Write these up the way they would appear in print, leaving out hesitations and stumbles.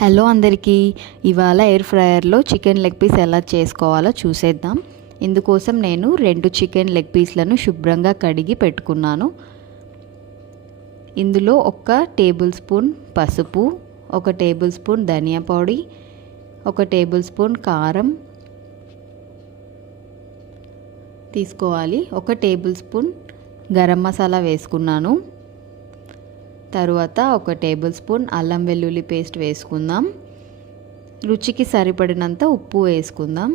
Hello అందరికీ, ఇవాళ air ఫ్రైయర్లో chicken leg piece ఎలా చేసుకోవాలో చూసేద్దాం. ఇందుకోసం నేను 2 చికెన్ లెగ్ పీస్లను శుభ్రంగా కడిగి పెట్టుకున్నాను. ఇందులో 1 టేబుల్ స్పూన్ పసుపు, 1 టేబుల్ స్పూన్ ధనియా పొడి, 1 టేబుల్ స్పూన్ కారం తీసుకోవాలి. 1 టేబుల్ స్పూన్ గరం మసాలా వేసుకున్నాను. తరువాత 1 టేబుల్ స్పూన్ అల్లం వెల్లుల్లి పేస్ట్ వేసుకుందాం. రుచికి సరిపడినంత ఉప్పు వేసుకుందాం.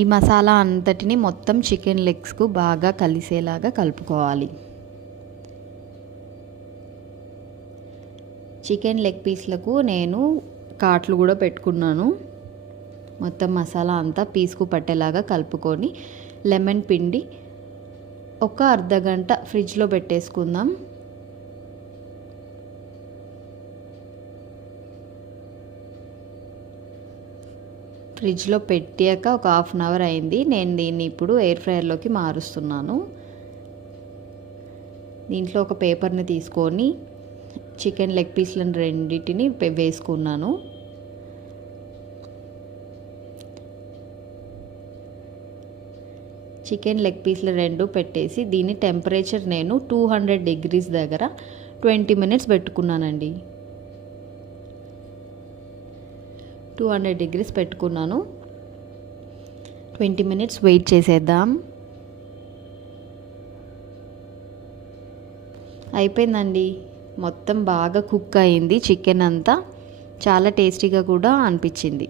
ఈ మసాలా అంతటిని మొత్తం చికెన్ లెగ్స్కు బాగా కలిసేలాగా కలుపుకోవాలి. చికెన్ లెగ్ పీస్లకు నేను కాట్లు కూడా పెట్టుకున్నాను. మొత్తం మసాలా అంతా పీస్కు పట్టేలాగా కలుపుకొని లెమన్ పిండి 1 అర్ధగంట ఫ్రిడ్జ్లో పెట్టేసుకుందాం. ఫ్రిడ్జ్లో పెట్టాక ఒక హాఫ్ అన్ అవర్ అయింది. నేను దీన్ని ఇప్పుడు ఎయిర్ ఫ్రైయర్లోకి మారుస్తున్నాను. దీంట్లో ఒక పేపర్ని తీసుకొని చికెన్ లెగ్ పీస్లను రెండింటిని వేసుకున్నాను. చికెన్ లెగ్ పీస్లు 2 పెట్టేసి దీని టెంపరేచర్ నేను 200 డిగ్రీస్ దగ్గర 20 మినిట్స్ పెట్టుకున్నానండి. 200 డిగ్రీస్ పెట్టుకున్నాను. 20 మినిట్స్ వెయిట్ చేసేద్దాం. అయిపోయిందండి. మొత్తం బాగా కుక్ అయింది. చికెన్ అంతా చాలా టేస్టీగా కూడా అనిపించింది.